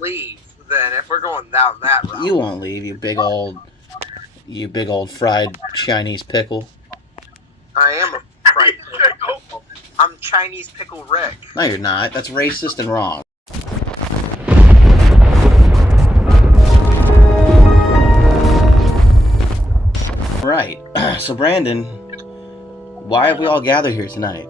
leave then if we're going down that route. You won't leave, you big old fried Chinese pickle. I am a fried pickle. I'm Chinese Pickle Rick. No, you're not. That's racist and wrong. Right. So, Brandon, why have we all gathered here tonight?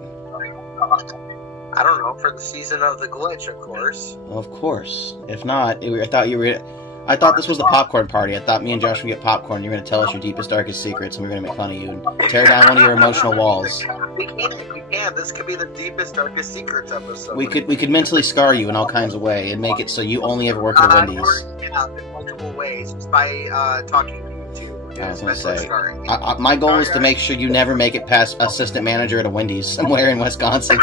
I don't know, for the season of the glitch, of course. Well, of course. If not, I thought this was the popcorn party. I thought me and Josh would get popcorn. You're going to tell us your deepest, darkest secrets, and we're going to make fun of you and tear down one of your emotional walls. We can. This could be the deepest, darkest secrets episode. We could mentally scar you in all kinds of ways and make it so you only ever work at Wendy's. Yeah, in multiple ways, just by talking to you two. I was going to say, my goal is to make sure you never make it past assistant manager at a Wendy's somewhere in Wisconsin.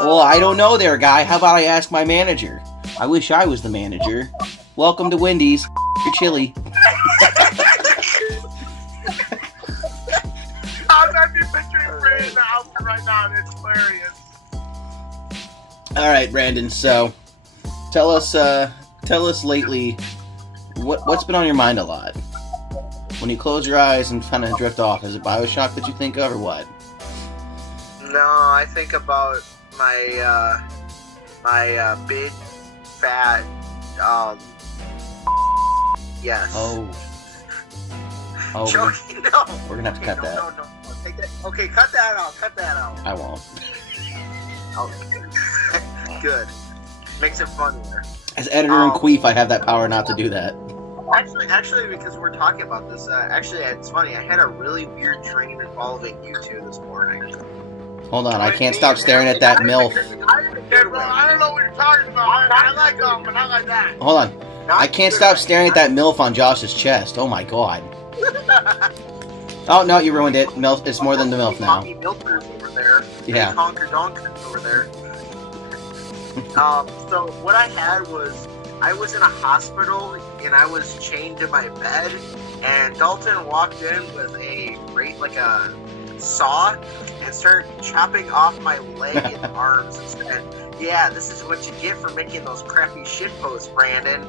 Well, I don't know there, guy. How about I ask my manager? I wish I was the manager. Welcome to Wendy's. Your chili. I'm actually picturing Brandon in the outfit right now, and it's hilarious. All right, Brandon. So, tell us lately, what's been on your mind a lot? When you close your eyes and kind of drift off, is it BioShock that you think of, or what? No, I think about my big fat yes. Oh, Joking, no. We're gonna have to cut that. No. Take that. Okay, cut that out. I won't. Oh, good. Makes it funnier. As editor in Queef, I have that power not to do that. Actually, because we're talking about this, it's funny. I had a really weird dream involving you two this morning. Hold on, I can't stop staring at that MILF. I don't know what you're talking about. I like them, but not like that. Hold on. I can't stop staring at that MILF on Josh's chest. Oh my god. Oh no, you ruined it. MILF, it's more than the MILF now. Milkers over there. Yeah. Honker donkers over there. So what I had was, I was in a hospital and I was chained to my bed, and Dalton walked in with a saw and started chopping off my leg and arms and said, "Yeah, this is what you get for making those crappy shit posts, Brandon."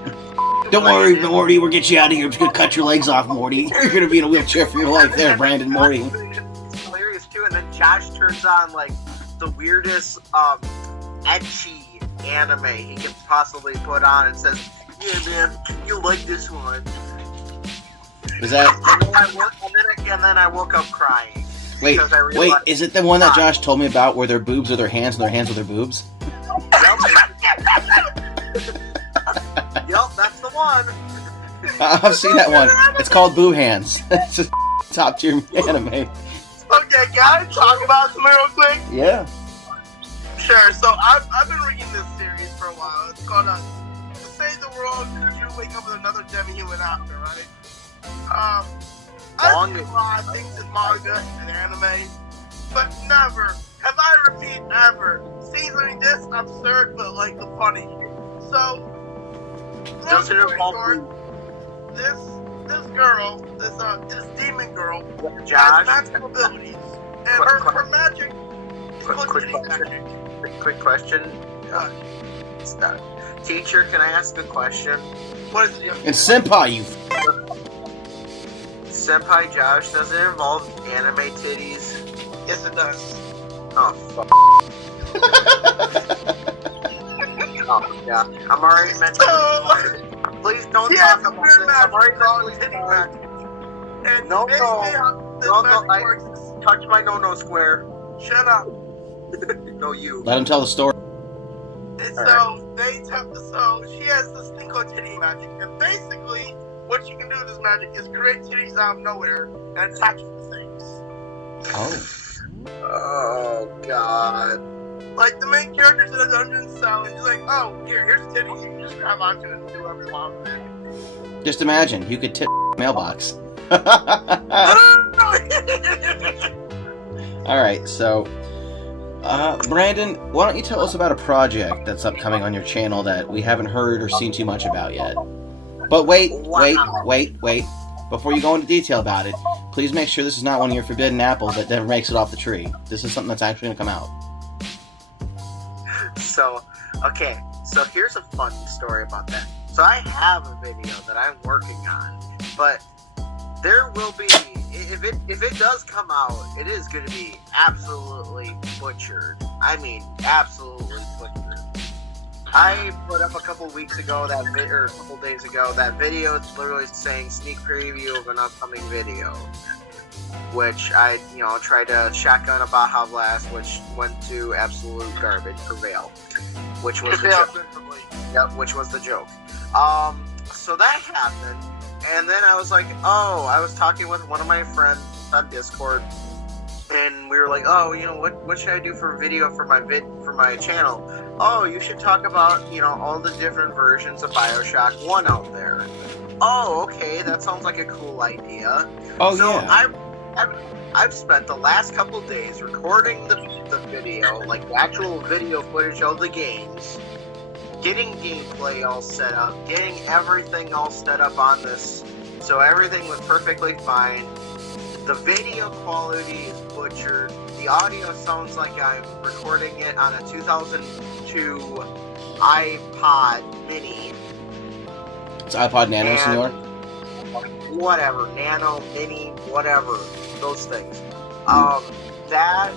Don't worry, Morty, we'll get you out of here. I'm just gonna cut your legs off, Morty. You're gonna be in a wheelchair for your life there, Brandon, Morty. It's hilarious too, and then Josh turns on like the weirdest ecchi anime he can possibly put on and says, "Yeah, man, you like this one." Is that? And then I woke up crying. Wait, is it the one that Josh told me about where their boobs are their hands and their hands are their boobs? Yep, that's the one. I've seen that one. It's called Boob Hands. It's just top tier anime. Okay, can I talk about something real quick? Yeah. Sure, so I've been reading this series for a while. It's called To Save the World, you wake up with another demi-human after, right? I think this manga and anime, but never have I repeat ever seen something this absurd but like the funny. So, Does it involve this girl, this demon girl, Josh? has magical abilities, and her magic. Quick question. Teacher, can I ask a question? What is it? And Senpai, you. Senpai Josh, does it involve anime titties? Yes, it does. Oh, fuck. Oh, yeah. I'm already mentioning. Please don't talk about this. I'm already mentioning magic. And No. Works. Touch my no-no square. Shut up. No, you. Let him tell the story. And so she has this thing called titty magic, and basically, what you can do with this magic is create titties out of nowhere and attach them to things. Oh. Oh, God. Like the main character's in a dungeon cell, and he's like, "Oh, here's titties. You can just grab onto it and do whatever you want with it." Just imagine, you could tip mailbox. Alright, so, Brandon, why don't you tell us about a project that's upcoming on your channel that we haven't heard or seen too much about yet? But wait. Before you go into detail about it, please make sure this is not one of your forbidden apples that never makes it off the tree. This is something that's actually going to come out. So, okay. So here's a fun story about that. So I have a video that I'm working on, but there will be, if it does come out, it is going to be absolutely butchered. I mean, absolutely butchered. I put up a couple weeks ago or a couple days ago that video. It's literally saying sneak preview of an upcoming video, which I, tried to shotgun a Baja Blast, which went to absolute garbage for Vale, which was the joke. Yep, which was the joke. So that happened, and then I was like, I was talking with one of my friends on Discord, and we were like, what should I do for a video for my channel? Oh, you should talk about, all the different versions of BioShock 1 out there. Oh, okay, that sounds like a cool idea. Oh, so yeah. I've spent the last couple days recording the video, like the actual video footage of the games, getting gameplay all set up, getting everything all set up on this, so everything was perfectly fine. The video quality is butchered. The audio sounds like I'm recording it on a 2002 iPod Mini. It's iPod Nano, senor? Whatever, Nano, Mini, whatever, those things. That,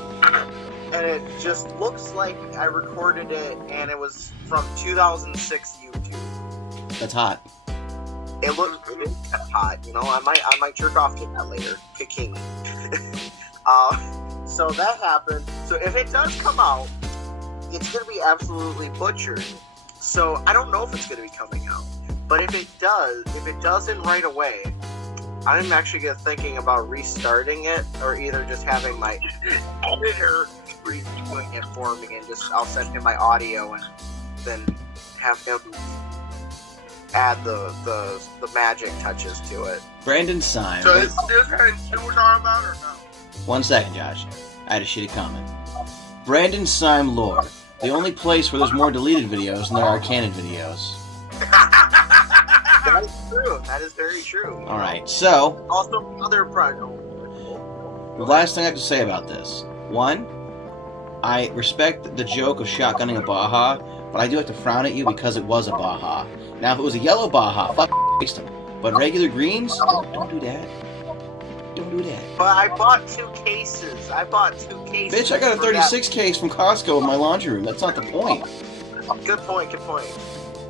and it just looks like I recorded it and it was from 2006 YouTube. That's hot. It looks really hot, I might jerk off to that later. Kicking. So that happened. So if it does come out, it's going to be absolutely butchered. So I don't know if it's going to be coming out. But if it doesn't right away, I'm actually thinking about restarting it, or either just having my editor redoing it for me, and I'll send him my audio and then have him add the magic touches to it. Brandon Syme. So is this kind of shit we're talking about, or no? 1 second, Josh. I had a shitty comment. Brandon Syme lore. The only place where there's more deleted videos than there are canon videos. That is true. That is very true. Alright, so... Also, other projects. The last thing I have to say about this. 1, I respect the joke of shotgunning a Baja, but I do have to frown at you because it was a Baja. Now, if it was a yellow Baja, waste them. But regular greens, don't do that. Don't do that. But I bought 2 cases. Bitch, I got a 36 case from Costco in my laundry room. That's not the point. Good point.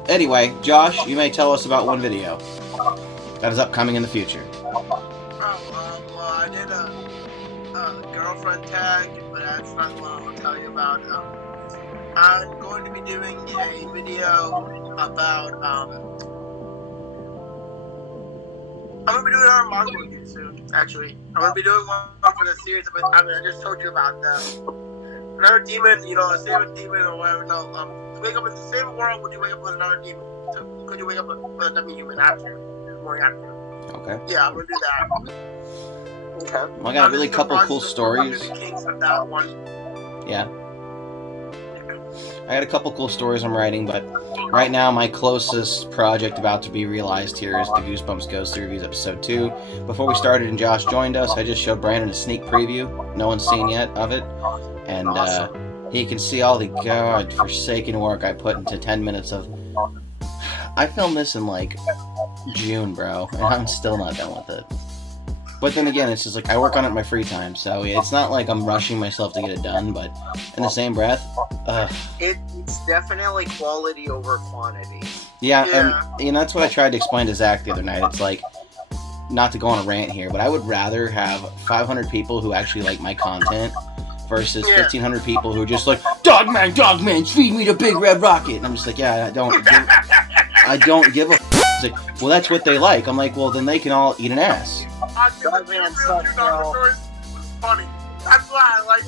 Anyway, Josh, you may tell us about one video that is upcoming in the future. I did a girlfriend tag, but that's not what I'll tell you about. I'm going to be doing a video about, I'm going to be doing our manga review soon, actually. I'm going to be doing one for the series, but I just told you about another demon, a same demon or whatever. No, wake up in the same world, would you wake up with another demon? So, could you wake up with another human after? Morning after. Okay. Yeah, I'm going to do that. Okay. Well, I got a really couple cool stories. Yeah. I got a couple cool stories I'm writing, but right now my closest project about to be realized here is the Goosebumps Ghost Reviews Episode 2. Before we started and Josh joined us, I just showed Brandon a sneak preview. No one's seen yet of it. And he can see all the god-forsaken work I put into 10 minutes of... I filmed this in, June, bro, and I'm still not done with it. But then again, it's just I work on it in my free time, so it's not like I'm rushing myself to get it done, but in the same breath, It's definitely quality over quantity. Yeah, and that's what I tried to explain to Zach the other night. It's not to go on a rant here, but I would rather have 500 people who actually like my content versus 1,500 people who are just Dogman, feed me the big red rocket. And I'm just I don't give a It's well, that's what they like. I'm well, then they can all eat an ass. Dogman sucks, bro. Funny. That's why I like.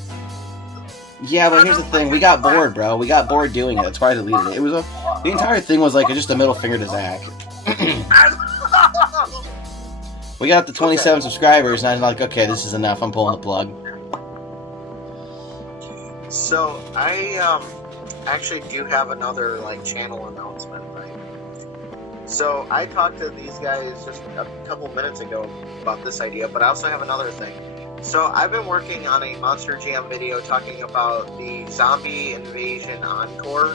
Yeah, but here's the thing. We got bored, bro. We got bored doing it. That's why I deleted it. It was the entire thing was just a middle finger to Zach. We got up to 27 subscribers, and I was okay, this is enough. I'm pulling the plug. So I actually do have another channel announcement, right? So I talked to these guys just a couple minutes ago about this idea, but I also have another thing. So I've been working on a Monster Jam video talking about the Zombie Invasion Encore,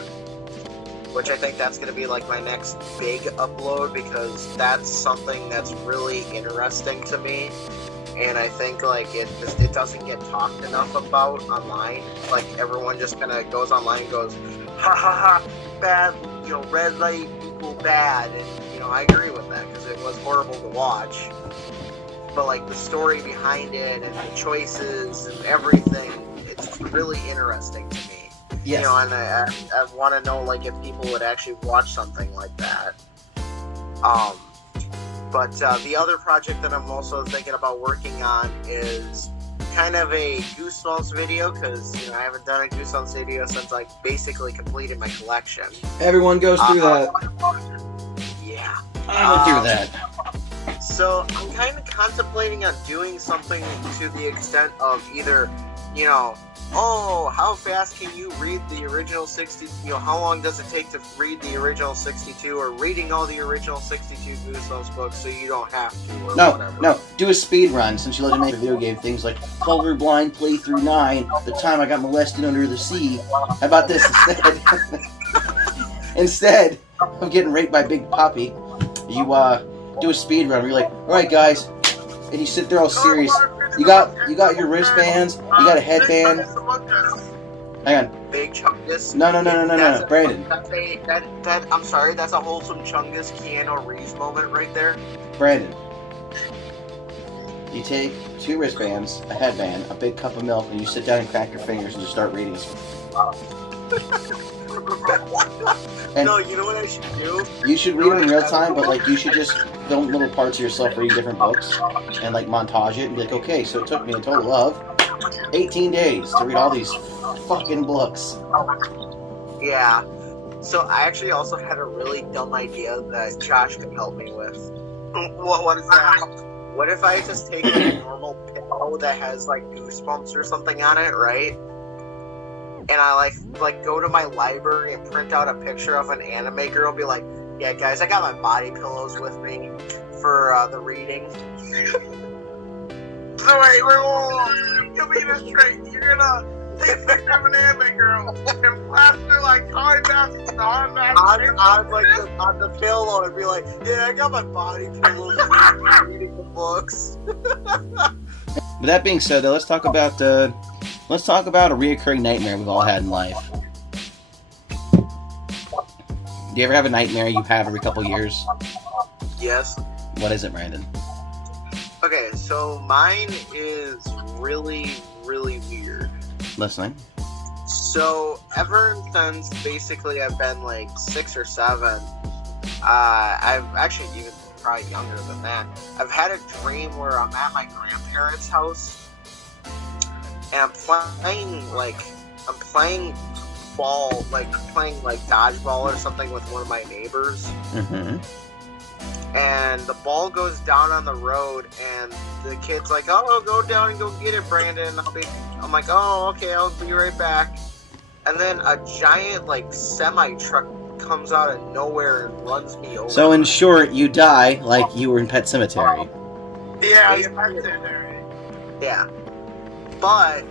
which I think that's going to be like my next big upload because that's something that's really interesting to me. And I think like it doesn't get talked enough about online. Like everyone just kind of goes online and goes, ha ha ha, bad, you know, red light equal bad. And, you know, I agree with that because it was horrible to watch. But like the story behind it and the choices and everything, it's really interesting to me. Yes. You know, and I want to know like if people would actually watch something like that. But the other project that I'm also thinking about working on is kind of a Goosebumps video because, you know, I haven't done a Goosebumps video since I basically completed my collection. Everyone goes through that. Yeah. I went through that. So I'm kind of contemplating on doing something to the extent of either, you know, oh, how fast can you read the original 60, you know, how long does it take to read the original 62, or reading all the original 62 Goosebumps books so you don't have to, or whatever. No, do a speed run since you love to make video game things like Colorblind Playthrough 9, the time I got molested under the sea. How about this instead? Instead of getting raped by Big Poppy, you do a speed run where you're like, alright guys, and you sit there all serious. You got your wristbands, you got a headband. Hang on. Big Chungus. No, Brandon. I'm sorry, that's a wholesome Chungus Keanu Reeves moment right there. Brandon. You take 2 wristbands, a headband, a big cup of milk, and you sit down and crack your fingers and just start reading. And no, you know what I should do? You should read them in real time, but like you should just film little parts of yourself reading different books and like montage it and be like, okay, so it took me a total of 18 days to read all these fucking books. Yeah. So I actually also had a really dumb idea that Josh could help me with. What is that? What if I just take a normal pillow that has like Goosebumps or something on it, right? And I like go to my library and print out a picture of an anime girl and be like, yeah guys, I got my body pillows with me for the reading. So wait, give me this straight. You're gonna take a picture of an anime girl and plaster like hard masks on the pillow and be like, yeah, I got my body pillows with me reading the books. With that being said, though, let's talk about a reoccurring nightmare we've all had in life. Do you ever have a nightmare you have every couple years? Yes. What is it, Brandon? Okay, so mine is really, really weird. Listening. So, ever since basically I've been like 6 or 7, I've actually even probably younger than that, I've had a dream where I'm at my grandparents' house and I'm playing ball, like playing dodgeball or something with one of my neighbors. Mm-hmm. And the ball goes down on the road, and the kid's like, "Oh, go down and go get it, Brandon." I'm like, "Oh, okay, I'll be right back." And then a giant semi truck comes out of nowhere and runs me over. So in short, you die like you were in Pet Sematary. Yeah, you're Pet Sematary. Yeah, but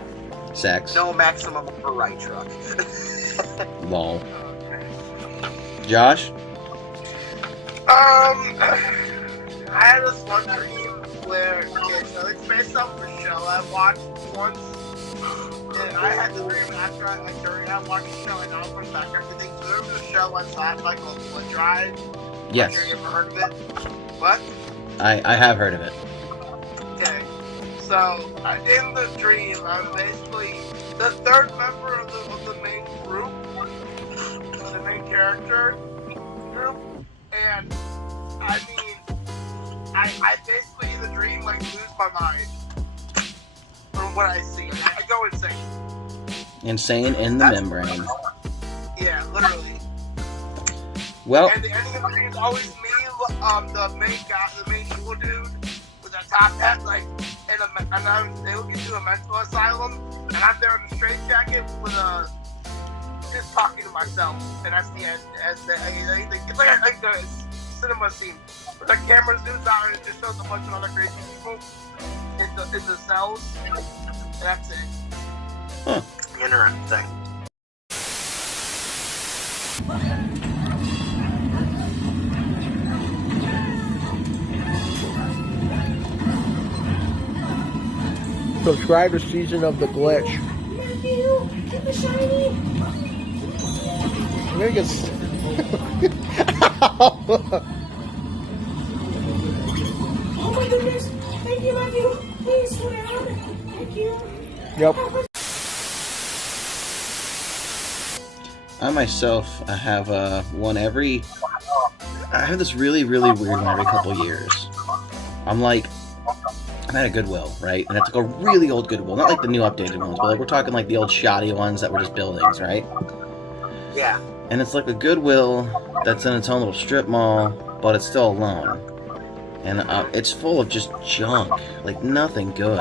sex. No maximum override truck. Lol. Josh? I had this one dream where, so it's based off of a show I watched once, and I had the dream after I watched the show, and I went back everything. So there was a show I saw, called Blood Drive. Yes. I'm sure you ever heard of it. What? I have heard of it. Okay. So, in the dream, I was basically the third member of the main group, the main character group, and I mean, I basically in the dream lose my mind from what I see. I go insane. Insane in the membrane. Yeah, literally. Well. And the ending of the dream is always me, the main guy, the main evil dude with a top hat, they look into a mental asylum, and I'm there in a straitjacket with just talking to myself, and that's the end. It's like a cinema scene where the camera zooms out and it just shows a bunch of other crazy people. in the cells. And that's it. Huh. Interesting. Subscribe to Season of the Glitch. Matthew, get the shiny. I'm gonna get. Oh my goodness. Thank you, Matthew. Please swear. Thank you. Yep. I myself have one every... I have this really, really weird one every couple years. I'm at a Goodwill, right? And it's like a really old Goodwill. Not like the new updated ones, but like we're talking like the old shoddy ones that were just buildings, right? Yeah. And it's like a Goodwill that's in its own little strip mall, but it's still alone. And it's full of just junk. Like, nothing good.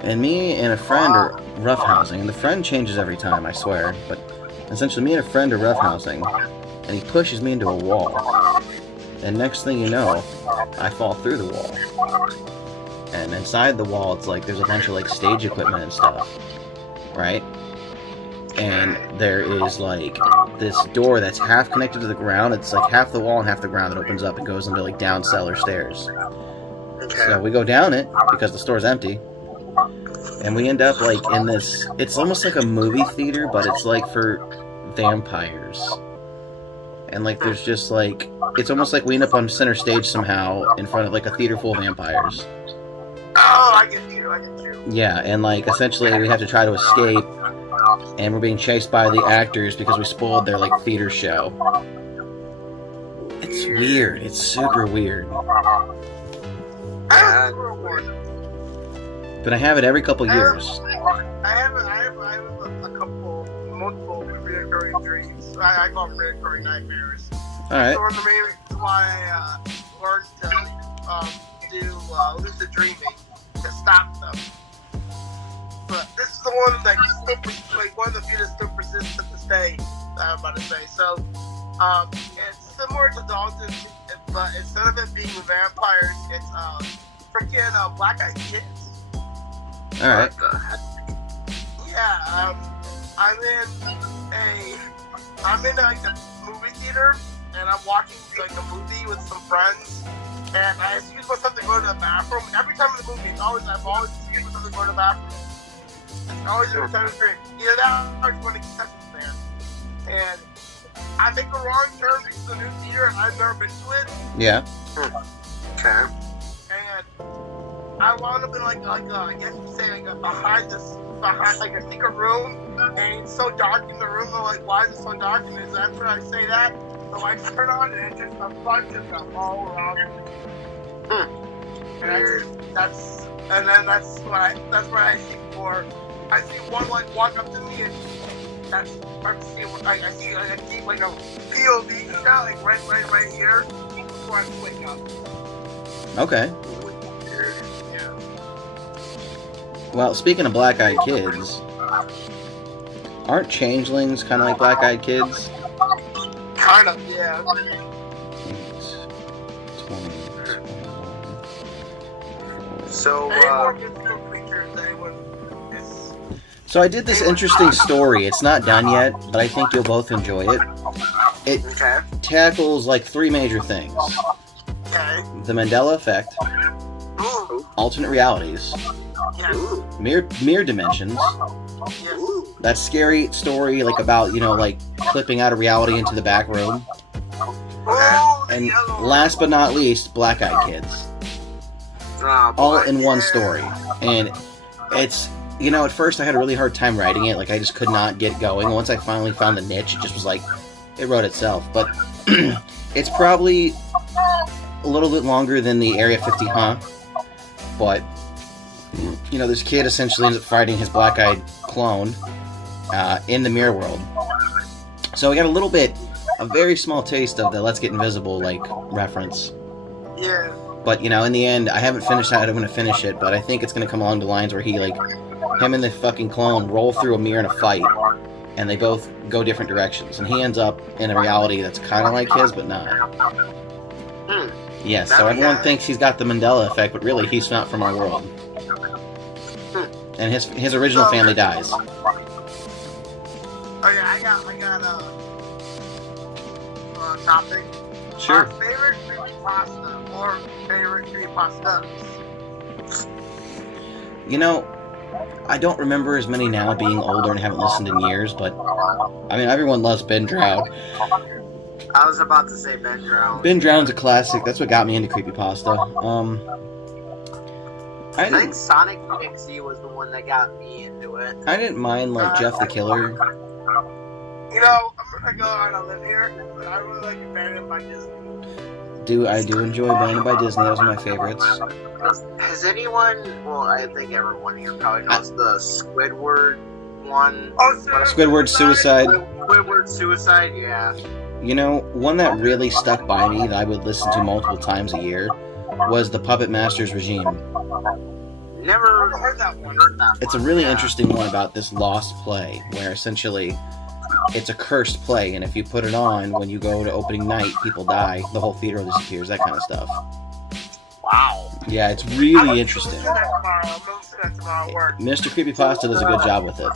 And me and a friend are roughhousing. And the friend changes every time, I swear. But essentially, me and a friend are roughhousing. And he pushes me into a wall. And next thing you know, I fall through the wall. And inside the wall, it's like there's a bunch of like stage equipment and stuff. Right? And there is like this door that's half connected to the ground. It's like half the wall and half the ground that opens up and goes into like down cellar stairs. Okay. So we go down it because the store's empty. And we end up like in this, it's almost like a movie theater, but it's like for vampires. And like there's just like, it's almost like we end up on center stage somehow in front of like a theater full of vampires. Oh, I get you. Yeah, and like essentially we have to try to escape. And we're being chased by the actors because we spoiled their like theater show. It's weird. It's super weird. But I have it every couple years. I have a couple, multiple recurring dreams. I call them recurring nightmares. Alright. So one of the main reasons why I learned to do lucid dreaming to stop them. But this is the one that still, like one of the few that still persists to this day. I'm about to say. So, it's similar to Dalton, but instead of it being vampires, it's freaking black-eyed kids. All right. Yeah, I'm in like a movie theater, and I'm watching like a movie with some friends, and I excuse myself to go to the bathroom. Every time in the movie, I've always excused myself to go to the bathroom. It's always in the time of drink. Either that or just want to get there. And I make a wrong turn because it's a new theater and I've never been to it. Yeah. Okay. And I wound up in I guess you could say behind like a secret room, and it's so dark in the room. I'm like, why is it so dark? And after I say that, the lights turn on and it's just a bunch of them all around me. And that's what I see for. I see one like walk up to me, and that's I'm seeing what I see like a POV shot like right here before I wake up. Okay. Yeah. Well, speaking of black-eyed kids, aren't changelings kind of like black-eyed kids? Kind of, yeah. 20, 21. So, They more mythical creatures. They would. So I did this interesting story. It's not done yet, but I think you'll both enjoy it. It okay. tackles like 3 major things. Okay. The Mandela effect, Ooh. alternate realities, Yes. mirror dimensions, Yes. that scary story like about, like clipping out of reality into the back room, Oh, and yellow. last but not least, black-eyed kids. Oh, boy. All in one story. And it's, at first I had a really hard time writing it. Like, I just could not get going. Once I finally found the niche, it just was like, it wrote itself. But it's probably a little bit longer than the Area 50 But, this kid essentially ends up fighting his black-eyed clone in the mirror world. So we got a very small taste of the Let's Get Invisible, reference. Yeah. But, in the end, I haven't finished that. I'm going to finish it, but I think it's going to come along the lines where him and the fucking clone roll through a mirror in a fight, and they both go different directions, and he ends up in a reality that's kind of like his, but not. Yes, so everyone thinks he's got the Mandela effect, but really, he's not from our world. And his original family dies. Oh yeah, I got topic. Sure. Favorite creepypasta or favorite creepypastas? You know, I don't remember as many now, being older and haven't listened in years, but I mean, everyone loves Ben Drown. I was about to say Ben Drown. Ben Drown's a classic. That's what got me into creepypasta. I think Sonic Pixie was the one that got me into it. I didn't mind like Jeff the Killer. You know, I'm gonna go out on a limb here, but I really like Abandoned by Disney. I do enjoy Abandoned by Disney. That was one of my favorites. Has anyone? Well, I think everyone here probably knows the Squidward one. Oh, Squidward Suicide. Squidward Suicide, yeah. You know, one that really stuck by me that I would listen to multiple times a year was the Puppet Master's Regime. Never heard that one. It's a really interesting one about this lost play, where essentially it's a cursed play, and if you put it on when you go to opening night, people die, the whole theater disappears, that kind of stuff. Wow. Yeah, it's really interesting. Tomorrow. Mr. Creepypasta does a good job with it.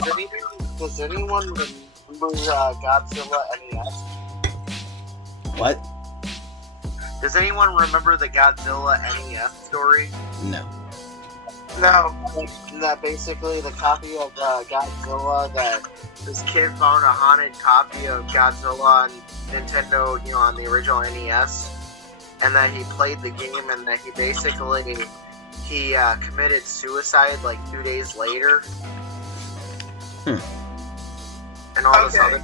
Does anyone remember Godzilla NES? What? Does anyone remember the Godzilla NES story? No. No. That basically the copy of Godzilla that this kid found a haunted copy of Godzilla on Nintendo, you know, on the original NES, and then he played the game, and then he basically committed suicide like 2 days later. And all this other.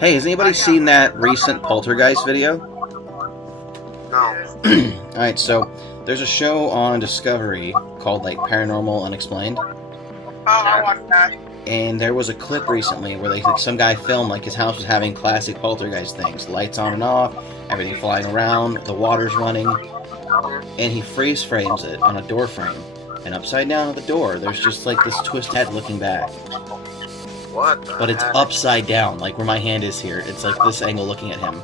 Hey, has anybody seen that recent Poltergeist video? No. Alright, so there's a show on Discovery called like Paranormal Unexplained. Oh, I watched that. And there was a clip recently where some guy filmed like his house was having classic Poltergeist things. Lights on and off, everything flying around, the water's running. And he freeze frames it on a door frame. And upside down at the door, there's just like this twist head looking back. What the But it's heck? upside down, like where my hand is here. It's like this angle looking at him.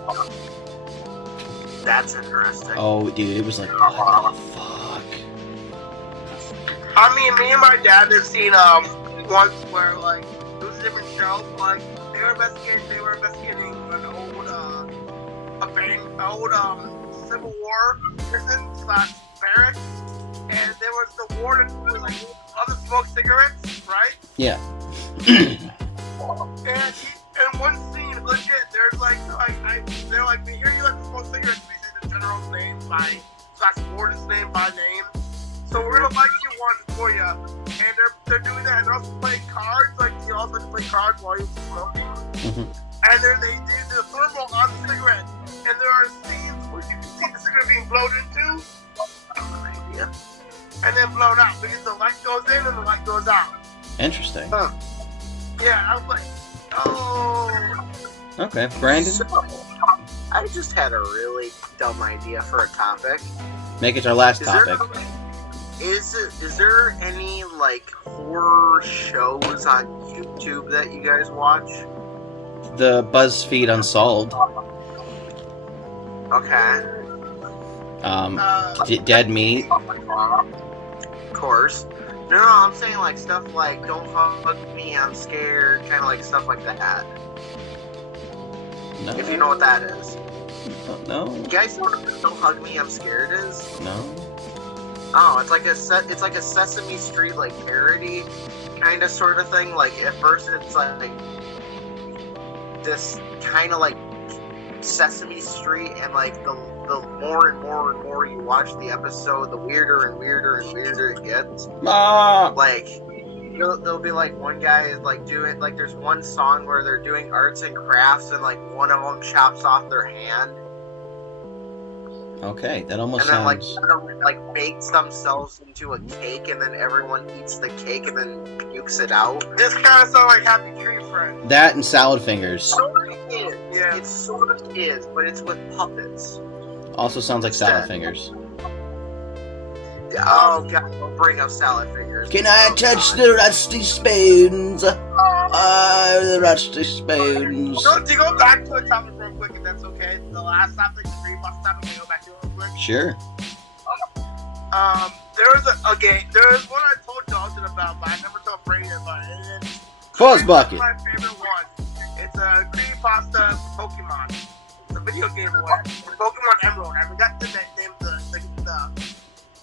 That's interesting. Oh, dude, it was like, what the fuck? I mean, me and my dad have seen once where like it was a different show. Like they were investigating an old Civil War prison / barracks, and there was the warden who was like other smoke cigarettes, right? Yeah. And in one scene, legit, there's they're like, we hear you like to smoke cigarettes. We say the general's name by / warden's name by name. So we're gonna light you one for you. And they're doing that, and they're also playing cards. Like you also have to play cards while you're smoking. And then they do the thermal on the cigarette. And there are scenes where you can see the cigarette being blown into. And then blown out because the light goes in and the light goes out. Interesting. Huh. Yeah, I was like, oh. Okay, Brandon? So, I just had a really dumb idea for a topic. Make it our last topic. Is there any like horror shows on YouTube that you guys watch? The BuzzFeed Unsolved. Okay. Dead Meat. Of course. No, I'm saying like stuff like Don't Hug Me, I'm Scared, kind of like stuff like that. No. If you know what that is. No. You guys know what Don't Hug Me, I'm Scared is? No. Oh, it's like a Sesame Street like parody kind of sort of thing. Like at first it's like this kind of like Sesame Street, and like the more and more you watch the episode, the weirder and weirder and weirder it gets. Like there'll be like one guy is like doing like there's one song where they're doing arts and crafts, and like one of them chops off their hand. Okay, that almost and then sounds... like bakes themselves into a cake, and then everyone eats the cake and then pukes it out. This kind of sounds like Happy Tree Friends. That and Salad Fingers. Sort of is. Yeah. It sort of is, but it's with puppets. Also sounds like Salad Fingers. Oh god, don't bring up Salad Fingers. Can I touch the rusty spoons? The rusty spoons. So to go back to the topic real quick, if that's okay. The last topic, the Creepypasta topic, can I go back to it real quick? Sure. There was one I told Dalton about, but I never told Brandon about it. Fuzz Bucket. My favorite one. It's a Creepypasta Pokemon. It's a video game one. It's Pokemon Emerald. I forgot the name, the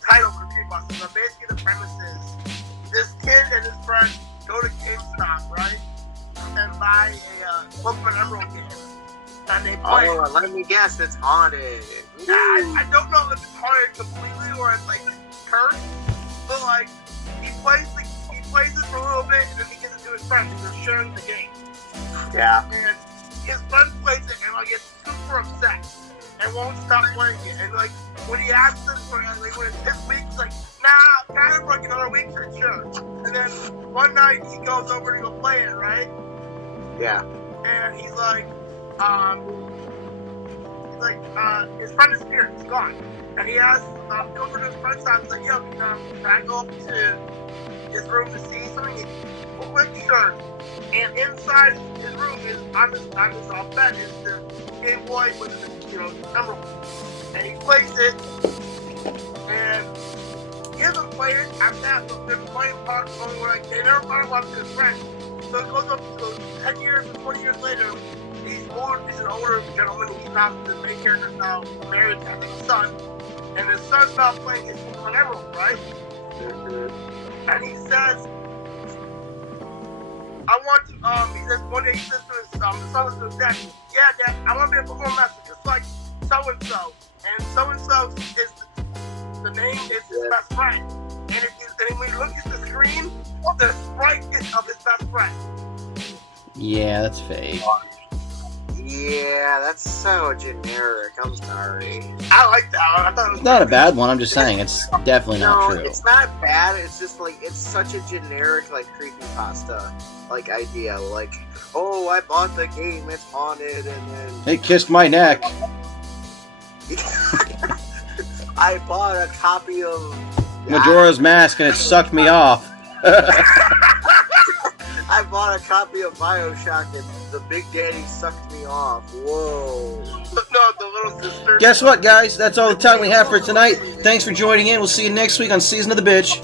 title for the Creepypasta. But basically the premise is this kid and his friend go to GameStop, right? And buy a Pokemon Emerald game. And they play it. Oh, let me guess, it's haunted. I don't know if it's haunted completely or it's like cursed, but like he plays it for a little bit and then he gives it to his friends and they're sharing the game. Yeah. And his friend plays it and like gets super upset and won't stop playing it. And like when he asks him for like when it's his week, he's like, nah, kind of like another week for sure. And then one night he goes over to go play it, right? Yeah. And he's like, his friend is here, he's gone. And he asks, go over to his friend's house, he's like, yo, can I go up to his room to see something? Oh, sure. And inside his room is, on his bed, is the Game Boy with the, emerald. And he plays it, and he hasn't played it after that, but they're playing parts only like, they never brought it up to his friend. So it goes up to 10 years or 20 years later, he's an older gentleman, he's now, the main character's now married, having a son, and his son's now playing his Pokemon Emerald, right? And he says, he says, one day he says to his son, the son says to his dad, yeah, Dad, I want to be a Pokemon master, just like so-and-so. And so-and-so is, the name is his best friend. And when he looks at the screen, the sprite is of his best friend. Yeah, that's fake. Yeah, that's so generic. I'm sorry. I like that. I thought it was It's not a bad one, I'm just saying, it's definitely not true. It's not bad, it's just like, it's such a generic, like, creepypasta, like, idea. Like, oh, I bought the game, it's haunted, and then... It kissed my neck. I bought a copy of... Majora's Mask and it sucked me off. I bought a copy of Bioshock and the Big Daddy sucked me off. Whoa. No, the little sister. Guess what, guys? That's all the time we have for tonight. Thanks for joining in. We'll see you next week on Season of the Bitch.